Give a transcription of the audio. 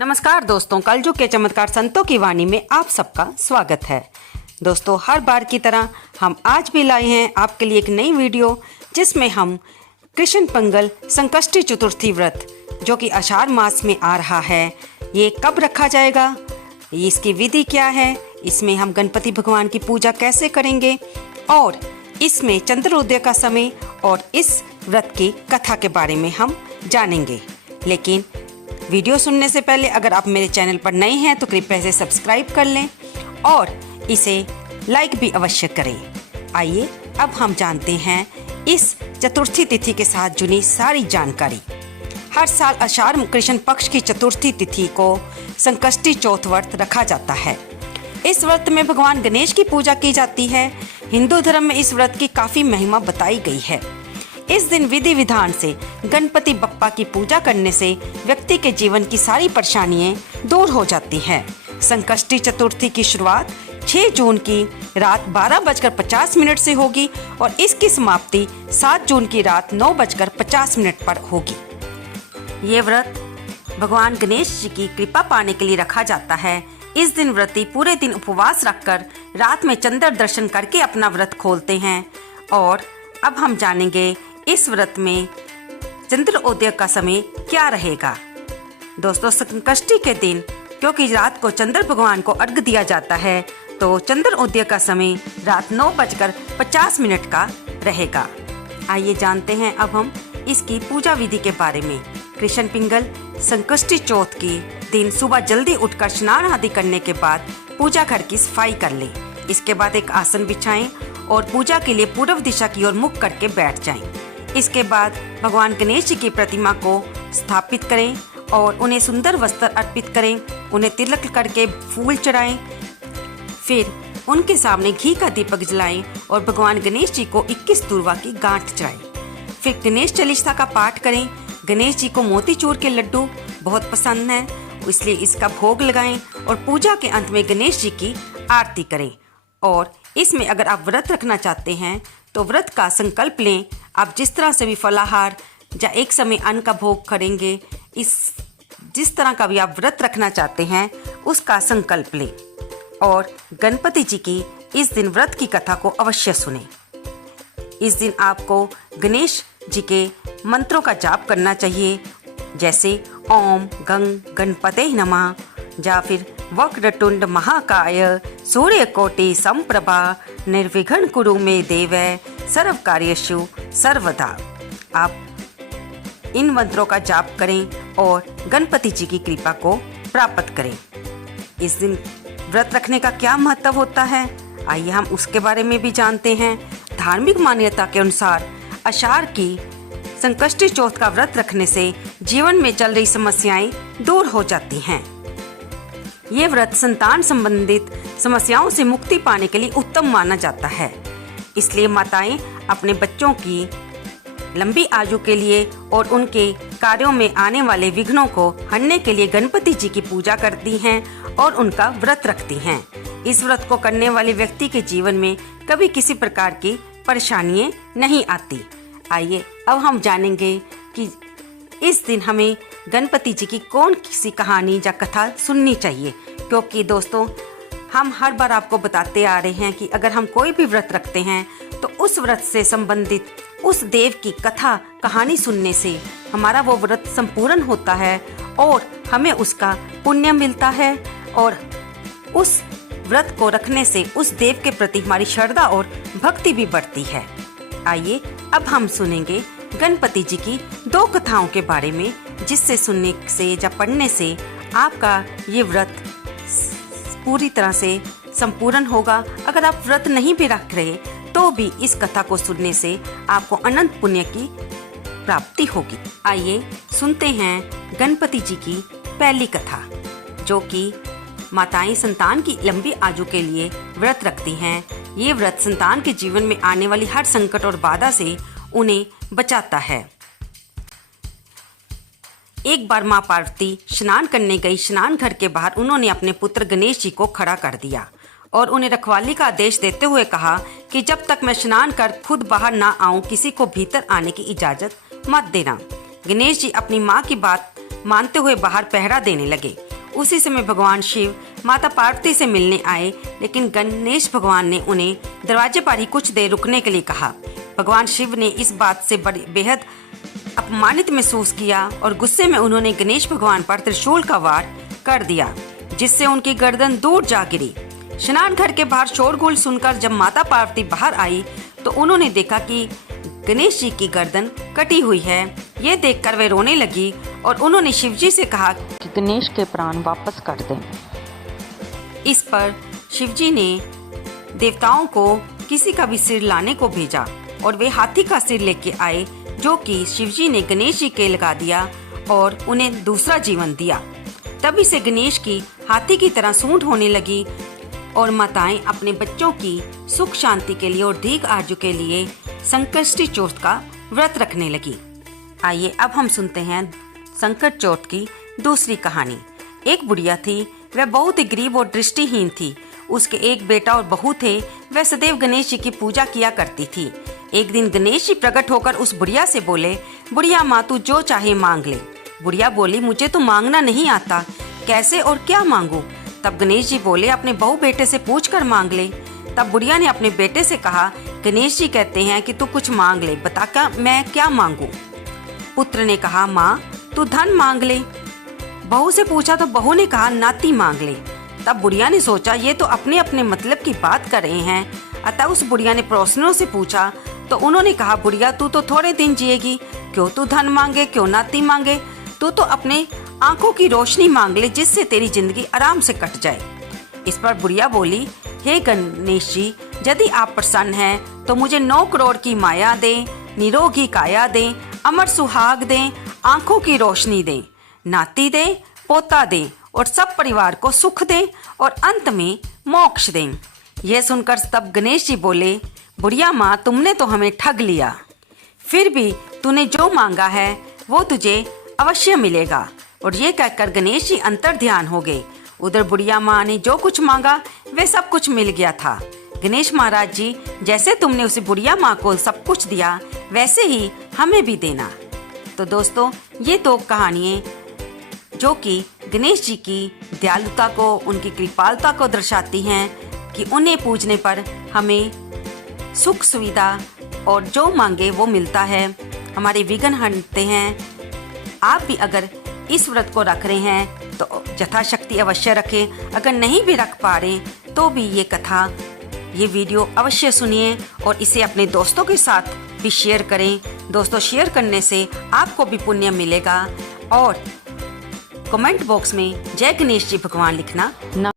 नमस्कार दोस्तों, कलयुग के चमत्कार संतों की वाणी में आप सबका स्वागत है। दोस्तों, हर बार की तरह हम आज भी लाए हैं आपके लिए एक नई वीडियो, जिसमें हम कृष्ण पंगल संकष्टी चतुर्थी व्रत जो कि आषाढ़ मास में आ रहा है, ये कब रखा जाएगा, इसकी विधि क्या है, इसमें हम गणपति भगवान की पूजा कैसे करेंगे और इसमें चंद्रोदय का समय और इस व्रत की कथा के बारे में हम जानेंगे। लेकिन वीडियो सुनने से पहले अगर आप मेरे चैनल पर नए हैं तो कृपया इसे सब्सक्राइब कर लें और इसे लाइक भी अवश्य करें। आइए अब हम जानते हैं इस चतुर्थी तिथि के साथ जुड़ी सारी जानकारी। हर साल आषाढ़ कृष्ण पक्ष की चतुर्थी तिथि को संकष्टी चौथ व्रत रखा जाता है। इस व्रत में भगवान गणेश की पूजा की जाती है। हिंदू धर्म में इस व्रत की काफ़ी महिमा बताई गई है। इस दिन विधि विधान से गणपति बप्पा की पूजा करने से व्यक्ति के जीवन की सारी परेशानियां दूर हो जाती हैं। संकष्टी चतुर्थी की शुरुआत 6 जून की रात 12:50 से होगी और इसकी समाप्ति 7 जून की रात 9:50 पर होगी। ये व्रत भगवान गणेश जी की कृपा पाने के लिए रखा जाता है। इस दिन व्रती पूरे दिन उपवास रखकर रात में चंद्र दर्शन करके अपना व्रत खोलते हैं। और अब हम जानेंगे इस व्रत में चंद्रोदय का समय क्या रहेगा। दोस्तों, संकष्टी के दिन क्योंकि रात को चंद्र भगवान को अर्घ्य दिया जाता है, तो चंद्रोदय का समय रात 9:50 का रहेगा। आइए जानते हैं अब हम इसकी पूजा विधि के बारे में। कृष्ण पिंगल संकष्टी चौथ के दिन सुबह जल्दी उठकर स्नान आदि करने के बाद पूजा घर की सफाई कर लें। इसके बाद एक आसन बिछाएं और पूजा के लिए पूर्व दिशा की ओर मुख करके बैठ जाएं। इसके बाद भगवान गणेश जी की प्रतिमा को स्थापित करें और उन्हें सुंदर वस्त्र अर्पित करें, उन्हें तिलक करके फूल चढ़ाएं। फिर उनके सामने घी का दीपक जलाएं और भगवान गणेश जी को 21 दुर्वा की गांठ चढ़ाएं। फिर गणेश चालीसा का पाठ करें। गणेश जी को मोतीचूर के लड्डू बहुत पसंद है, इसलिए इसका भोग लगाएं और पूजा के अंत में गणेश जी की आरती करें। और इसमें अगर आप व्रत रखना चाहते हैं तो व्रत का संकल्प लें। आप जिस तरह से भी फलाहार या एक समय अन्न का भोग करेंगे, जिस तरह का भी आप व्रत रखना चाहते हैं उसका संकल्प लें और गणपति जी की इस दिन व्रत की कथा को अवश्य सुनें। इस दिन आपको गणेश जी के मंत्रों का जाप करना चाहिए, जैसे ओम गंग गणपते नमः या फिर वक्रतुंड महाकाय सूर्यकोटि समप्रभा निर्विघ्न कुरु मे देव सर्व कार्येषु सर्वदा। आप इन मंत्रों का जाप करें और गणपति जी की कृपा को प्राप्त करें। इस दिन व्रत रखने का क्या महत्व होता है, आइए हम उसके बारे में भी जानते हैं। धार्मिक मान्यता के अनुसार आषाढ़ की संकष्टी चौथ का व्रत रखने से जीवन में चल रही समस्याएं दूर हो जाती हैं। ये व्रत संतान संबंधित समस्याओं से मुक्ति पाने के लिए उत्तम माना जाता है। इसलिए माताएं अपने बच्चों की लंबी आयु के लिए और उनके कार्यों में आने वाले विघ्नों को हरने के लिए गणपति जी की पूजा करती हैं और उनका व्रत रखती हैं। इस व्रत को करने वाले व्यक्ति के जीवन में कभी किसी प्रकार की परेशानियां नहीं आती। आइए अब हम जानेंगे कि इस दिन हमें गणपति जी की कौन सी कहानी या कथा सुननी चाहिए, क्योंकि दोस्तों हम हर बार आपको बताते आ रहे हैं कि अगर हम कोई भी व्रत रखते हैं तो उस व्रत से संबंधित उस देव की कथा कहानी सुनने से हमारा वो व्रत संपूर्ण होता है और हमें उसका पुण्य मिलता है और उस व्रत को रखने से उस देव के प्रति हमारी श्रद्धा और भक्ति भी बढ़ती है। आइए अब हम सुनेंगे गणपति जी की 2 कथाओं के बारे में, जिससे सुनने से या पढ़ने से आपका ये व्रत पूरी तरह से संपूर्ण होगा। अगर आप व्रत नहीं भी रख रहे तो भी इस कथा को सुनने से आपको अनंत पुण्य की प्राप्ति होगी। आइए सुनते हैं गणपति जी की पहली कथा, जो कि माताएं संतान की लंबी आयु के लिए व्रत रखती हैं। ये व्रत संतान के जीवन में आने वाली हर संकट और बाधा से उन्हें बचाता है। एक बार माँ पार्वती स्नान करने गई। स्नान घर के बाहर उन्होंने अपने पुत्र गणेश जी को खड़ा कर दिया और उन्हें रखवाली का आदेश देते हुए कहा कि जब तक मैं स्नान कर खुद बाहर ना आऊं, किसी को भीतर आने की इजाजत मत देना। गणेश जी अपनी माँ की बात मानते हुए बाहर पहरा देने लगे। उसी समय भगवान शिव माता पार्वती से मिलने आए, लेकिन गणेश भगवान ने उन्हें दरवाजे पर ही कुछ देर रुकने के लिए कहा। भगवान शिव ने इस बात से बेहद अपमानित महसूस किया और गुस्से में उन्होंने गणेश भगवान पर त्रिशूल का वार कर दिया, जिससे उनकी गर्दन दूर जा गिरी। स्नान घर के बाहर शोरगुल सुनकर जब माता पार्वती बाहर आई तो उन्होंने देखा कि गणेश जी की गर्दन कटी हुई है। ये देखकर वे रोने लगी और उन्होंने शिव जी से कहा कि गणेश के प्राण वापस कर दें। इस पर शिव जी ने देवताओं को किसी का भी सिर लाने को भेजा और वे हाथी का सिर लेके आए, जो कि शिव जी ने गणेश जी के लगा दिया और उन्हें दूसरा जीवन दिया। तभी से गणेश की हाथी की तरह सूंड होने लगी और माताएं अपने बच्चों की सुख शांति के लिए और दीर्घ आयु के लिए संकष्टी चौथ का व्रत रखने लगी। आइए अब हम सुनते हैं संकट चौथ की दूसरी कहानी। एक बुढ़िया थी, वह बहुत ही गरीब और दृष्टिहीन थी। उसके एक बेटा और बहू थे। वह सदैव गणेश जी की पूजा किया करती थी। एक दिन गणेश जी प्रकट होकर उस बुढ़िया से बोले, बुढ़िया माँ तू जो चाहे मांग ले। बुढ़िया बोली, मुझे तो मांगना नहीं आता, कैसे और क्या मांगू? तब गणेश जी बोले, अपने बहू बेटे से पूछ कर मांग ले। तब बुढ़िया ने अपने बेटे से कहा, गणेश जी कहते हैं कि तू कुछ मांग ले, बता क्या मैं क्या मांगू? पुत्र ने कहा, माँ तू धन मांग ले। बहू से पूछा तो बहू ने कहा, नाती मांग ले। तब बुढ़िया ने सोचा ये तो अपने अपने मतलब की बात कर रहे हैं। अतः उस बुढ़िया ने पड़ोसियों से पूछा तो उन्होंने कहा, बुढ़िया तू तो थोड़े दिन जिएगी, क्यों तू धन मांगे, क्यों नाती मांगे? तू तो अपने आंखों की रोशनी मांग ले, जिससे तेरी जिंदगी आराम से कट जाए। इस पर बुढ़िया बोली, हे गणेश जी, यदि आप प्रसन्न हैं तो मुझे 9 करोड़ की माया दें, निरोगी काया दें, अमर सुहाग दें, आंखों की रोशनी दें, नाती दें, पोता दें और सब परिवार को सुख दें और अंत में मोक्ष दें। यह सुनकर तब गणेश जी बोले, बुढ़िया माँ तुमने तो हमें ठग लिया, फिर भी तूने जो मांगा है वो तुझे अवश्य मिलेगा। और ये कहकर गणेश जी अंतर ध्यान हो गए। उधर बुढ़िया माँ ने जो कुछ मांगा वे सब कुछ मिल गया था। गणेश महाराज जी, जैसे तुमने उस बुढ़िया माँ को सब कुछ दिया वैसे ही हमें भी देना। तो दोस्तों, ये 2 कहानियाँ जो कि गणेश जी की दयालुता को, उनकी कृपालुता को दर्शाती हैं कि उन्हें पूजने पर हमें सुख सुविधा और जो मांगे वो मिलता है, हमारे विघ्न हटते हैं। आप भी अगर इस व्रत को रख रहे हैं तो यथाशक्ति अवश्य रखें। अगर नहीं भी रख पा रहे तो भी ये कथा, ये वीडियो अवश्य सुनिए और इसे अपने दोस्तों के साथ भी शेयर करें। दोस्तों, शेयर करने से आपको भी पुण्य मिलेगा। और कमेंट बॉक्स में जय गणेश जी भगवान लिखना ना